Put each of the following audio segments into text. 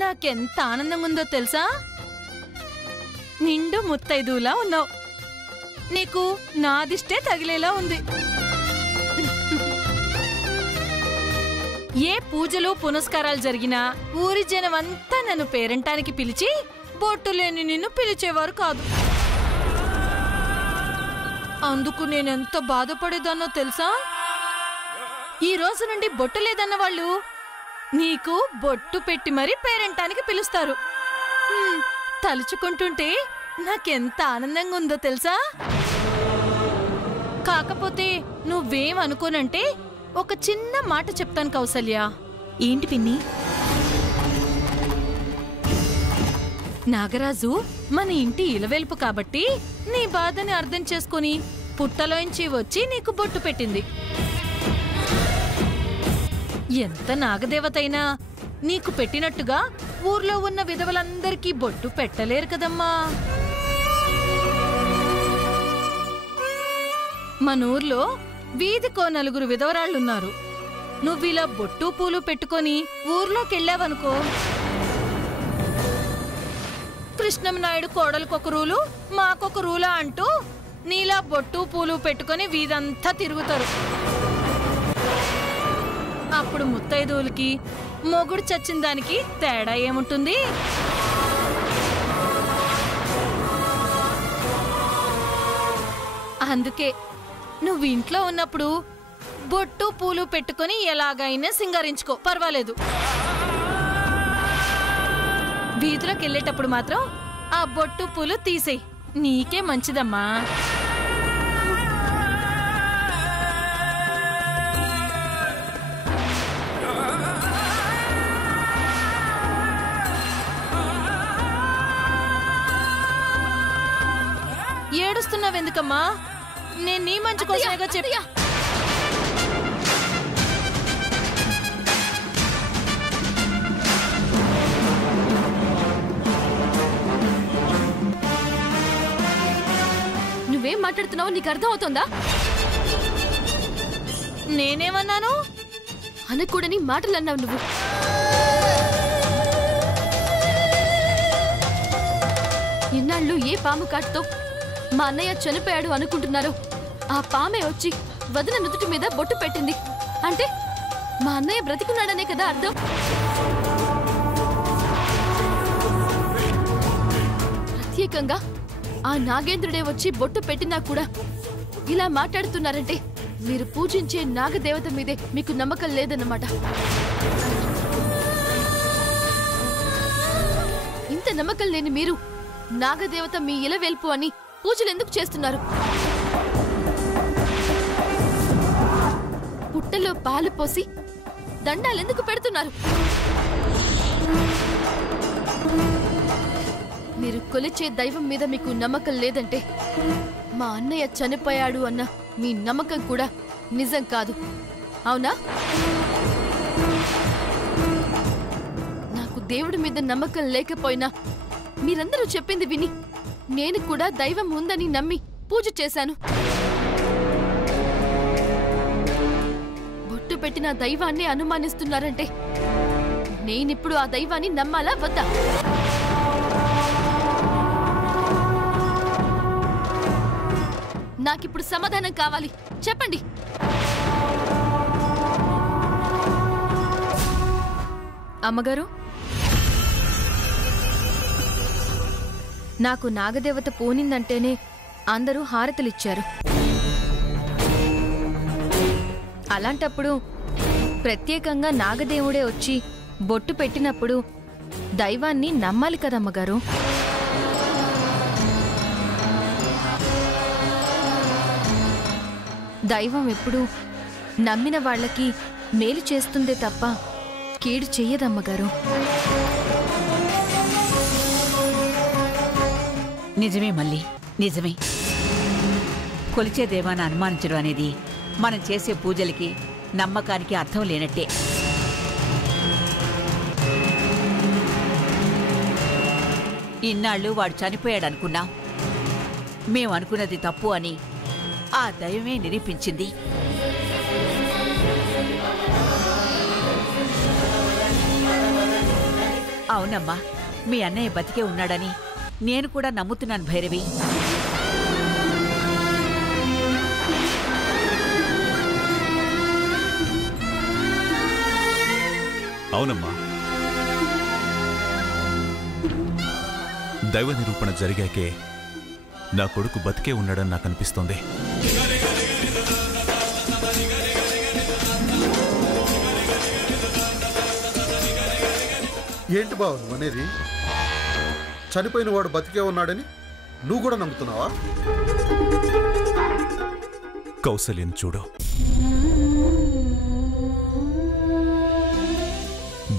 నాకెంత ఆనందంగా ఉందో తెలుసా? నిండు ముత్తైదులా ఉన్నావు. నీకు నాదిష్టే తగిలేలా ఉంది. ఏ పూజలు పునస్కారాలు జరిగినా ఊరి జనమంతా నన్ను పేరంటానికి పిలిచి బొట్టు లేని నిన్ను పిలిచేవారు కాదు. అందుకు నేనెంత బాధపడేదాన్నో తెలుసా? ఈ రోజు నుండి బొట్టు లేదన్న వాళ్ళు నీకు బొట్టు పెట్టి మరీ పేరంటానికి పిలుస్తారు. తలుచుకుంటుంటే నాకెంత ఆనందంగా ఉందో తెలుసా? కాకపోతే నువ్వేమనుకోనంటే ఒక చిన్న మాట చెప్తాను కౌసల్య. ఏంటి పిన్ని? నాగరాజు మన ఇంటి ఇలవెల్పు కాబట్టి నీ బాధని అర్థం చేసుకుని పుట్టలోంచి వచ్చి నీకు బొట్టు పెట్టింది. ఎంత నాగదేవతైనా నీకు పెట్టినట్టుగా ఊర్లో ఉన్న విధవలందరికీ బొట్టు పెట్టలేరు కదమ్మా. మనూర్లో వీధికో 4 విధవరాళ్లున్నారు. నువ్విలా బొట్టు పూలు పెట్టుకొని ఊర్లోకెళ్ళావనుకో, కృష్ణంనాయుడు కోడలకొక రూలు మాకొక రూలా అంటూ నీలా బొట్టు పూలు పెట్టుకొని వీధంతా తిరుగుతారు. అప్పుడు ముత్తైదువులకి మొగుడు చచ్చిన దానికి తేడా ఏముంటుంది? అందుకే నువ్వు ఇంట్లో ఉన్నప్పుడు బొట్టు పూలు పెట్టుకొని ఎలాగైనా సింగారించుకో, పర్వాలేదు. వీధిలోకి వెళ్ళేటప్పుడు మాత్రం ఆ బొట్టు పూలు తీసేయ్, నీకే మంచిదమ్మా. ఏడుస్తున్నావెందుకమ్మా? నేను నీ మంచి కోసమేగా చెప్పా. నువ్వేం మాట్లాడుతున్నావో నీకు అర్థం అవుతుందా? నేనేమన్నాను? అనకూడని మాటలు అన్నావు నువ్వు. ఇన్నాళ్ళు ఏ పాము కాటుతో మా అన్నయ్య చనిపోయాడు అనుకుంటున్నారో ఆ పామే వచ్చి వదిన నుదుటి మీద బొట్టు పెట్టింది అంటే మా అన్నయ్య బ్రతికున్నాడనే కదా అర్థం. ప్రత్యేకంగా ఆ నాగేంద్రుడే వచ్చి బొట్టు పెట్టినా కూడా ఇలా మాట్లాడుతున్నారంటే మీరు పూజించే నాగదేవత మీదే మీకు నమ్మకం లేదన్నమాట. ఇంత నమ్మకం లేని మీరు నాగదేవత మీ ఇలవేల్పు అని పూజలు ఎందుకు చేస్తున్నారు? పుట్టలో పాలు పోసి దండాలెందుకు పెడుతున్నారు? మీరు కొలిచే దైవం మీద మీకు నమ్మకం లేదంటే మా అన్నయ్య చనిపోయాడు అన్న మీ నమ్మకం కూడా నిజం కాదు, అవునా? నాకు దేవుడి మీద నమ్మకం లేకపోయినా మీరందరూ చెప్పింది విని నేను కూడా దైవం ఉందని నమ్మి పూజ చేశాను. బొట్టు పెట్టిన దైవాన్ని అనుమానిస్తున్నారంటే నేనిప్పుడు ఆ దైవాన్ని నమ్మాలా వద్దా? నాకిప్పుడు సమాధానం కావాలి, చెప్పండి. అమ్మగారు, నాకు నాగదేవత పోనిందంటేనే అందరూ హారతలిచ్చారు. అలాంటప్పుడు ప్రత్యేకంగా నాగదేవుడే వచ్చి బొట్టు పెట్టినప్పుడు దైవాన్ని నమ్మాలి కదమ్మగారు. దైవం ఎప్పుడూ నమ్మిన వాళ్ళకి మేలు చేస్తుందే తప్ప కీడు చెయ్యదమ్మగారు. నిజమే మళ్ళీ, నిజమే. కొలిచే దేవాన్ని అనుమానించడం అనేది మనం చేసే పూజలకి నమ్మకానికి అర్థం లేనట్టే. ఇన్నాళ్ళు వాడు చనిపోయాడనుకున్నా, మేమనుకున్నది తప్పు అని ఆ దైవమే నిరూపించింది. అవునమ్మా, మీ అన్నయ్య బతికే ఉన్నాడని నేను కూడా నమ్ముతున్నాను భైరవి. అవునమ్మా, దైవ నిరూపణ జరిగాకే నా కొడుకు బతికే ఉన్నాడని నాకు అనిపిస్తోంది. ఏంటి బావ నువ్వు అనేది? చనిపోయిన వాడు బతికే ఉన్నాడని నువ్వు కూడా నమ్ముతున్నావా? కౌసల్యను చూడు,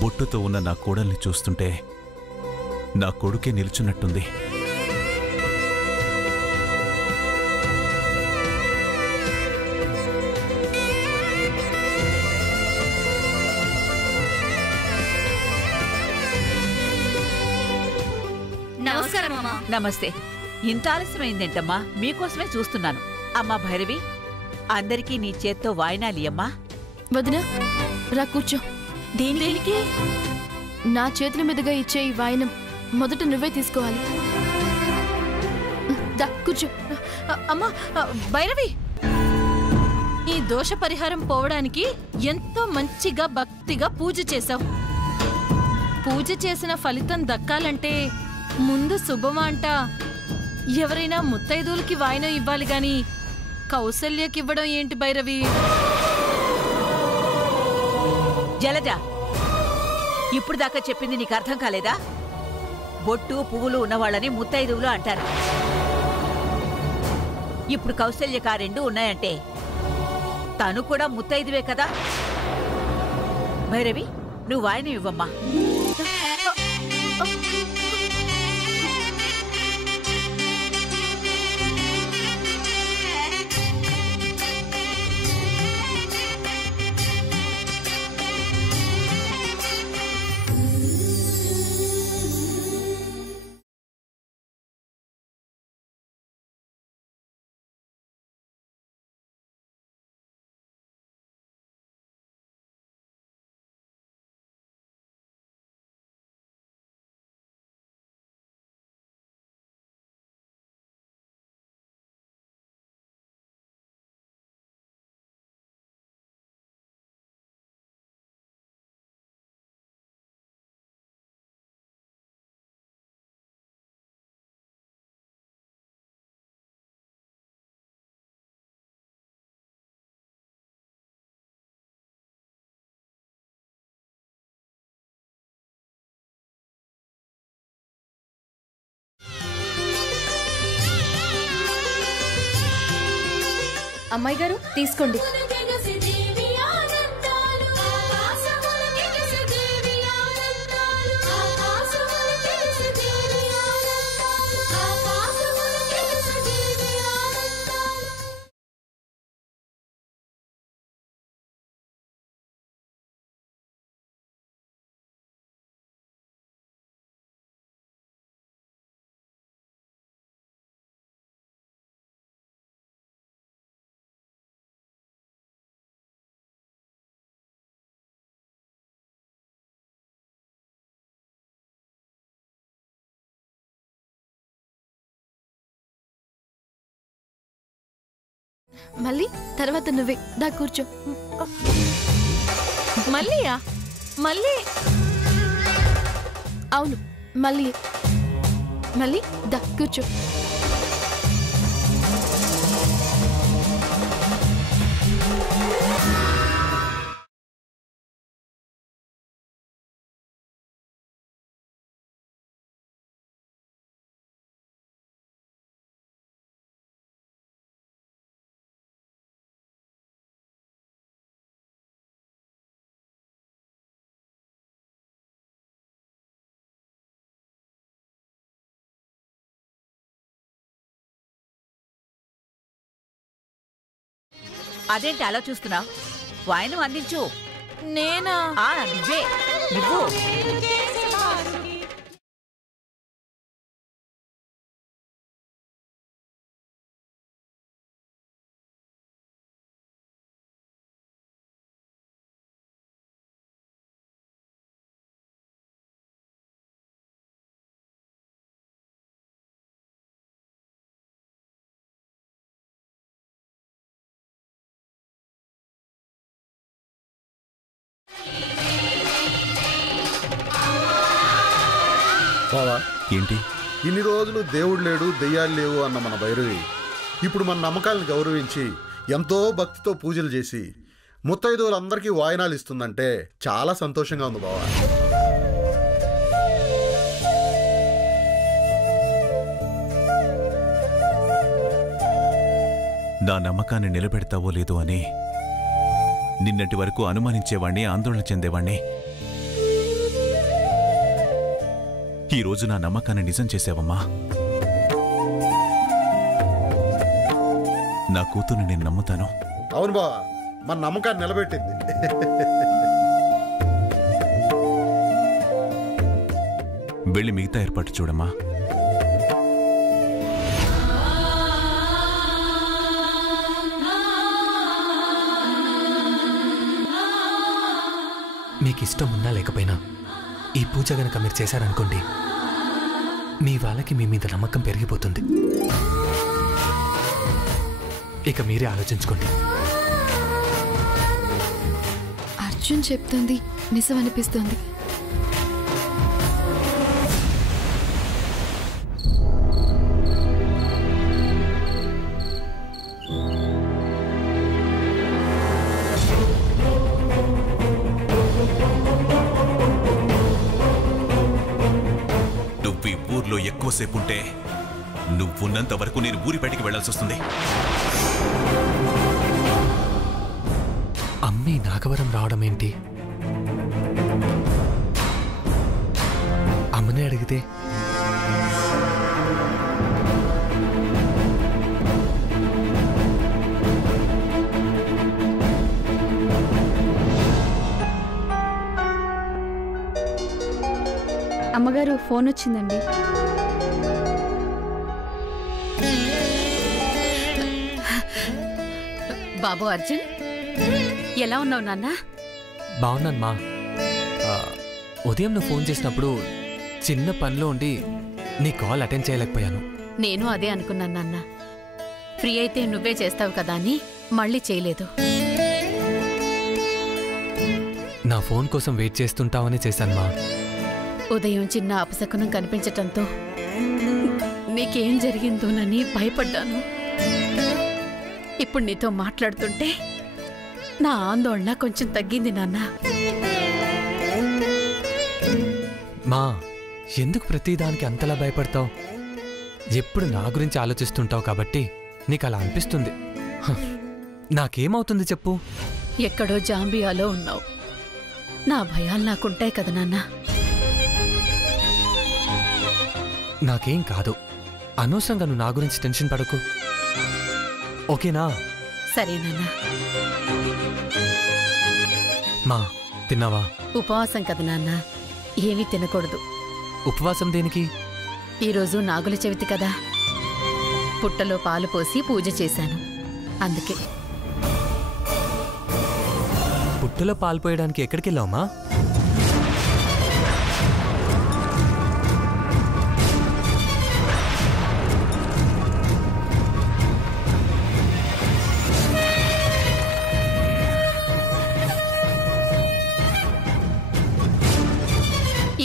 బొట్టుతో ఉన్న నా కోడల్ని చూస్తుంటే నా కొడుకే నిల్చున్నట్టుంది. నమస్తే. ఇంత ఆలస్యమైందేంటమ్మా? మీకోసమే చూస్తున్నాను. అమ్మా భైరవి, అందరికీ నీ చేత్తో వాయినాలి అమ్మా. వదినా, రా కూర్చో. దేనికి? నా చేతుల మీదుగా ఇచ్చే ఈ వాయనం మొదట నువ్వే తీసుకోవాలి. దా కూర్చో. అమ్మా భైరవి, ఈ దోష పరిహారం పోవడానికి ఎంతో మంచిగా భక్తిగా పూజ చేశావు. పూజ చేసిన ఫలితం దక్కాలంటే ముందు శుభమంట ఎవరైనా ముత్తైదులకి వాయినం ఇవ్వాలి గాని కౌసల్యకివ్వడం ఏంటి భైరవి? జలజ, ఇప్పుడు దాకా చెప్పింది నీకు అర్థం కాలేదా? బొట్టు పువ్వులు ఉన్నవాళ్ళని ముత్తైదువులు అంటారు. ఇప్పుడు కౌసల్యకు ఆ రెండు ఉన్నాయంటే తను కూడా ముత్తైదువే కదా. భైరవి, నువ్వు వాయినం ఇవ్వమ్మా. అమ్మాయి గారు తీసుకోండి. మళ్ళీ తర్వాత నువ్వే. దా కూర్చో. మళ్ళీయా? మళ్ళీ? అవును, మళ్ళీ. మళ్ళీ దా కూర్చో. అదేంటి అలా చూస్తున్నావు? వాయినం అందించు. నేనా? నువ్వే ఇవ్వు. బావా, ఏంటి? ఇన్ని రోజులు దేవుడు లేడు దెయ్యాలు లేవు అన్న మన భైరవి ఇప్పుడు మన నమ్మకాలను గౌరవించి ఎంతో భక్తితో పూజలు చేసి ముత్తైదువులందరికీ వాయినాలు ఇస్తుందంటే చాలా సంతోషంగా ఉంది బావా. నా నమ్మకాన్ని నిలబెడతావో లేదో అని నిన్నటి వరకు అనుమానించేవాణ్ణి, ఆందోళన చెందేవాణ్ణి. ఈరోజు నా నమ్మకాన్ని నిజం చేసావమ్మా. నా కూతుర్ని నేను నమ్ముతాను. అవును బావా, మన నమ్మకాన్ని నిలబెట్టింది. వెళ్ళి మిగతా ఏర్పాటు చూడమ్మా. మీకు ఇష్టం ఉన్నా లేకపోయినా ఈ పూజ గనక మీరు చేశారనుకోండి, మీ వాళ్ళకి మీ మీద నమ్మకం పెరిగిపోతుంది. ఇక మీరే ఆలోచించుకోండి. అర్జున్ చెప్తుంది నిజం అనిపిస్తుంది. నువ్వు ఈ ఊర్లో ఎక్కువసేపు ఉంటే నువ్వున్నంత వరకు నేను ఊరి బయటికి వెళ్లాల్సి వస్తుంది. అమ్మి నాగవరం రావడం ఏంటి? అమ్మనే అడిగితే అమ్మగారు ఫోన్ వచ్చిందండి. బాబు అర్జున్, ఎలా ఉన్నావు నాన్న? బాగున్నాను మా. ఉదయం నువ్వు ఫోన్ చేసినప్పుడు చిన్న పనిలో ఉండి నీ కాల్ అటెండ్ చేయలేకపోయాను. నేను అదే అనుకున్నాను నాన్న. ఫ్రీ అయితే నువ్వే చేస్తావు కదా అని మళ్ళీ చేయలేదు. నా ఫోన్ కోసం వెయిట్ చేస్తుంటావని చేశాను మా. ఉదయం చిన్న అపశకునం కనిపించటంతో నీకేం జరిగిందోనని భయపడ్డాను. ఇప్పుడు నీతో మాట్లాడుతుంటే నా ఆందోళన కొంచెం తగ్గింది నాన్న. మా, ఎందుకు ప్రతిదానికి అంతలా భయపడతావు? ఎప్పుడు నా గురించి ఆలోచిస్తుంటావు కాబట్టి నీకు అలా అనిపిస్తుంది. నాకేమవుతుంది చెప్పు? ఎక్కడో జాంబియాలో ఉన్నావు. నా భయాలు నాకుంటాయి కదా నాన్న. నాకేం కాదు. అనవసరంగా నువ్వు నా గురించి టెన్షన్ పడకు, ఓకేనా? సరే నాన్న. మా, తిన్నావా? ఉపవాసం కదా నాన్న, ఏమీ తినకూడదు. ఉపవాసం దేనికి? ఈరోజు నాగుల చవితి కదా, పుట్టలో పాలు పోసి పూజ చేశాను, అందుకే. పుట్టలో పాలు పోయడానికి ఎక్కడికి వెళ్ళావమ్మా?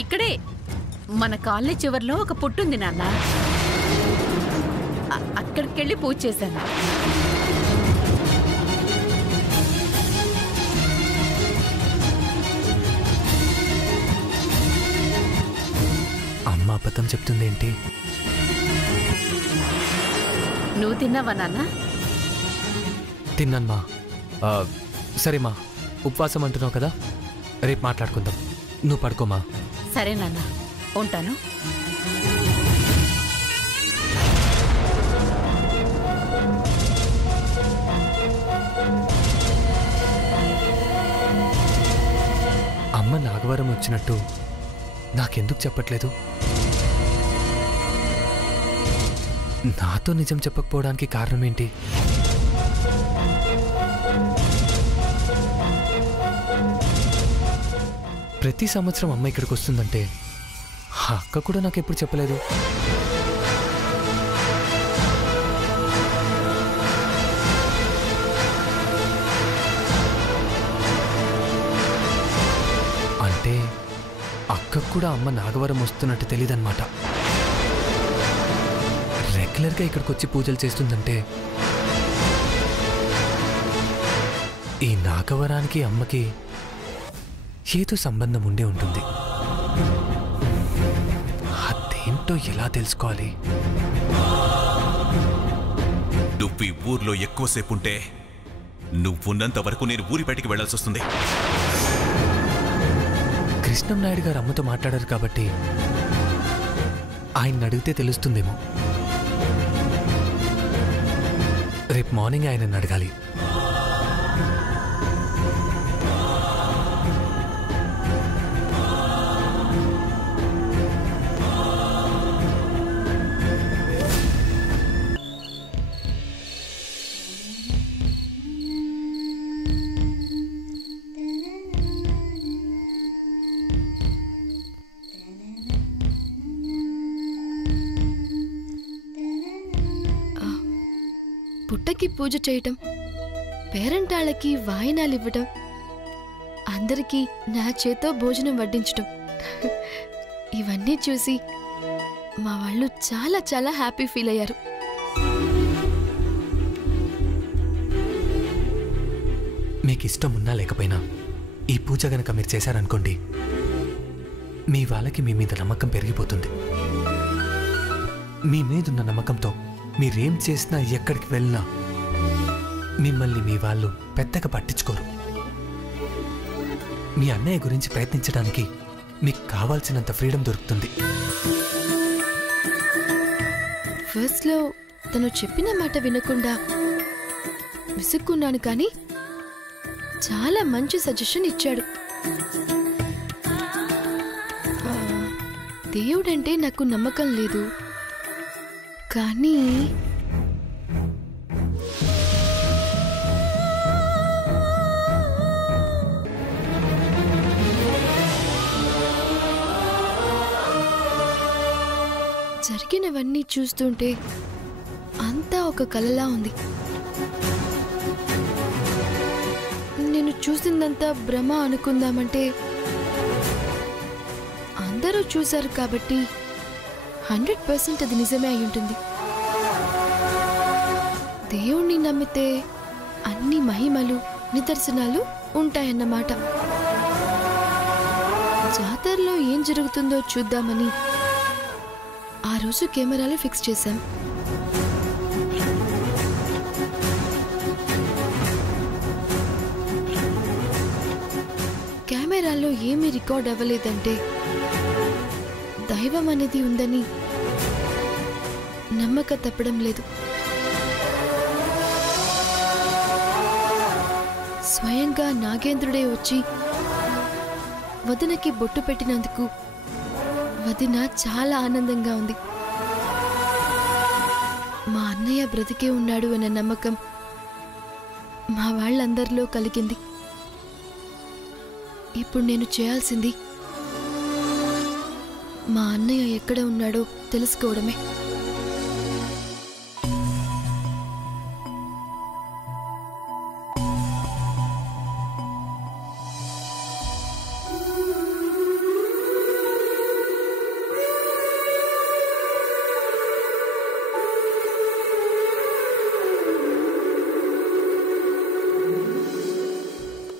ఇక్కడే మన కాలనీ చివర్లో ఒక పుట్టుంది నాన్న, అక్కడికెళ్ళి పూజ చేశాను. అమ్మ అబద్ధం చెప్తుందేంటి? నువ్వు తిన్నావా నాన్న? తిన్నాను మా. సరే మా, ఉపవాసం అంటున్నావు కదా, రేపు మాట్లాడుకుందాం. నువ్వు పడుకోమా. సరే నాన్న, ఉంటాను. అమ్మ నాగవరం వచ్చినట్టు నాకెందుకు చెప్పట్లేదు? నాతో నిజం చెప్పకపోవడానికి కారణం ఏంటి? ప్రతి సంవత్సరం అమ్మ ఇక్కడికి వస్తుందంటే అక్క కూడా నాకు ఎప్పుడు చెప్పలేదు. అంటే అక్క కూడా అమ్మ నాగవరం వస్తున్నట్టు తెలియదన్నమాట. రెగ్యులర్గా ఇక్కడికి వచ్చి పూజలు చేస్తుందంటే ఈ నాగవరానికి అమ్మకి ఏదో సంబంధం ఉండే ఉంటుంది. అదేంటో ఎలా తెలుసుకోవాలి? నువ్వు ఈ ఊర్లో ఎక్కువసేపు ఉంటే నువ్వున్నంత వరకు నేను ఊరి బయటికి వెళ్లాల్సి వస్తుంది. కృష్ణం నాయుడు గారు అమ్మతో మాట్లాడారు కాబట్టి ఆయన అడిగితే తెలుస్తుందేమో. రేపు మార్నింగ్ ఆయనను అడగాలి. పుట్టకి పూజ చేయటం, పేరంటాళ్ళకి వాయినాలు ఇవ్వటం, అందరికీ నా చేతో భోజనం వడ్డించటం, ఇవన్నీ చూసి మా వాళ్ళు చాలా చాలా హ్యాపీ ఫీల్ అయ్యారు. మీకు ఇష్టం ఉన్నా లేకపోయినా ఈ పూజ గనక మీరు చేశారనుకోండి, మీ వాళ్ళకి మీ మీద నమ్మకం పెరిగిపోతుంది. మీ మీదున్న నమ్మకంతో మీరేం చేసినా ఎక్కడికి వెళ్ళినా మిమ్మల్ని మీ వాళ్ళు పెద్దగా పట్టించుకోరు. మీ అన్నయ్య గురించి ప్రయత్నించడానికి మీకు కావాల్సినంత ఫ్రీడమ్ దొరుకుతుంది. ఫస్ట్లో తను చెప్పిన మాట వినకుండా విసుక్కున్నాను, కానీ చాలా మంచి సజెషన్ ఇచ్చాడు. దేవుడంటే నాకు నమ్మకం లేదు, కానీ జరిగినవన్నీ చూస్తుంటే అంతా ఒక కలలా ఉంది. నేను చూసిందంతా భ్రమ అనుకుందామంటే అందరూ చూశారు కాబట్టి 100% అది నిజమే అయి ఉంటుంది. దేవుణ్ణి నమ్మితే అన్ని మహిమలు నిదర్శనాలు ఉంటాయన్నమాట. జాతరలో ఏం జరుగుతుందో చూద్దామని ఆ రోజు కెమెరాలు ఫిక్స్ చేశాం. కెమెరాలో ఏమీ రికార్డ్ అవ్వలేదంటే దైవం అనేది ఉందని నమ్మక తప్పడం లేదు. స్వయంగా నాగేంద్రుడే వచ్చి వదినకి బొట్టు పెట్టినందుకు వదిన చాలా ఆనందంగా ఉంది. మా అన్నయ్య బ్రతికే ఉన్నాడు అన్న నమ్మకం మా వాళ్ళందరిలో కలిగింది. ఇప్పుడు నేను చేయాల్సింది మా అన్నయ్య ఎక్కడ ఉన్నాడో తెలుసుకోవడమే.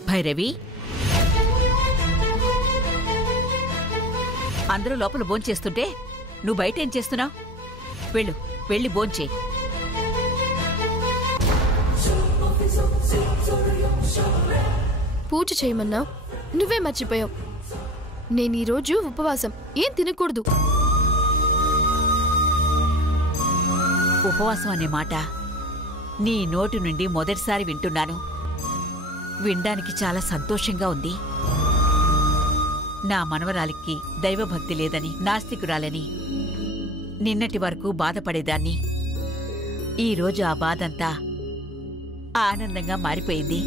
భైరవి, అందరూ లోపల భోంచేస్తుంటే నువ్వు బయట ఏం చేస్తున్నావు? వెళ్ళు, వెళ్ళి భోంచే. పూజ చేయమన్నావు, నువ్వే మర్చిపోయావు. నేను ఈరోజు ఉపవాసం, ఏం తినకూడదు. ఉపవాసం అనే మాట నీ నోటి నుండి మొదటిసారి వింటున్నాను. వినడానికి చాలా సంతోషంగా ఉంది. నా మనవరాలికి దైవభక్తి లేదని, నాస్తికురాలని నిన్నటి వరకు బాధపడేదాన్ని. ఈరోజు ఆ బాధంతా ఆనందంగా మారిపోయింది.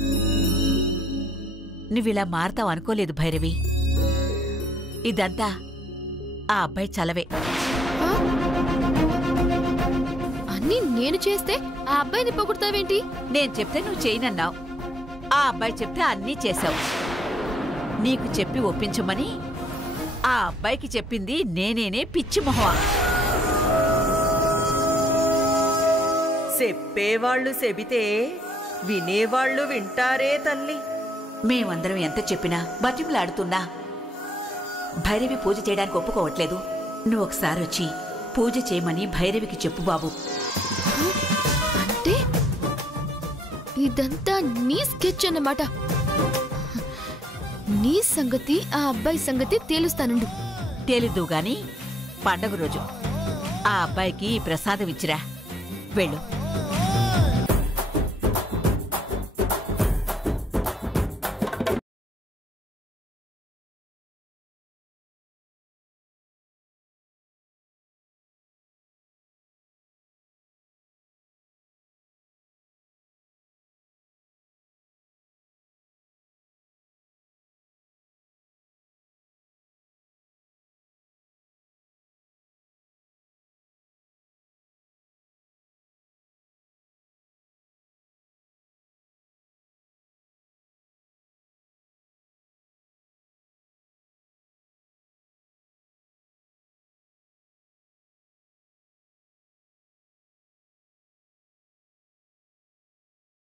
నువ్విలా మారతావు అనుకోలేదు భైరవి. ఇదంతా ఆ అబ్బాయి చలవే. అన్నీ నేను చేస్తే ఆ అబ్బాయిని పొగుడతావేంటి? నేను చెప్తే నువ్వు చేయనన్నావు. ఆ అబ్బాయి చెప్తే అన్నీ చేశావు. నీకు చెప్పి ఒప్పించమని ఆ అబ్బాయికి చెప్పింది నేనేనే పిచ్చి మొహం. చెప్పేవాళ్ళు చెబితే వినేవాళ్ళు వింటారే తల్లి. మేమందరం ఎంత చెప్పినా బతిమలాడుతున్నా భైరవి పూజ చేయడానికి ఒప్పుకోవట్లేదు. నువ్వు ఒకసారి వచ్చి పూజ చేయమని భైరవికి చెప్పు బాబు. అంటే ఇదంతా నీ స్కెచ్ అన్నమాట. నీ సంగతి ఆ అబ్బాయి సంగతి తేలుస్తానుండు. తేలిద్దు గాని పండగ రోజు ఆ అబ్బాయికి ప్రసాదం ఇచ్చిరా. వెళ్ళు.